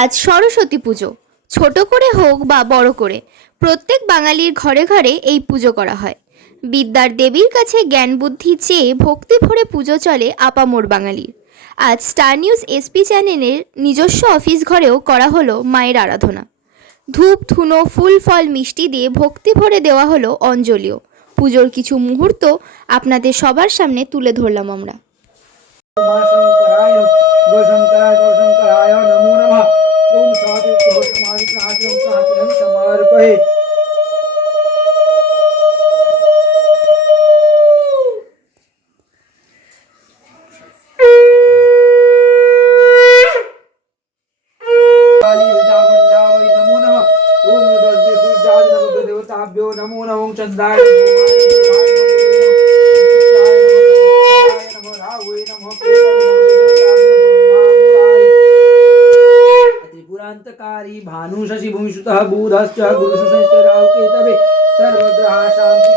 আজ সরস্বতী পুজো। ছোট করে হোক বা বড় করে, প্রত্যেক বাঙালির ঘরে ঘরে এই পুজো করা হয়। বিদ্যার দেবীর কাছে জ্ঞান বুদ্ধি চেয়ে ভক্তি ভরে পুজো চলে আপামোর বাঙালির। আজ স্টার নিউজ এসপি চ্যানেলের নিজস্ব অফিস ঘরেও করা হলো মায়ের আরাধনা। ধূপ ধুনো ফুল ফল মিষ্টি দিয়ে ভক্তি ভরে দেওয়া হলো অঞ্জলিও। পুজোর কিছু মুহূর্ত আপনাদের সবার সামনে তুলে ধরলাম আমরা। মা শঙ্করায় গোশঙ্করায় গৌশঙ্করায় নমো নমঃ। ওম সাধিত সমাধি প্রাচীন প্রাচীন সমর্পয়ে। काली विद्यामंडावै नमो नमः। ओम दर्शे सूर्याय नमः देवताभ्यो नमो नमः। ओम चंद्राय त्रिपुरांतकारी भानु शशि भूमिसुतः बुधश्च गुरुशुशश्च राहुकेतवे सर्वग्रह शांति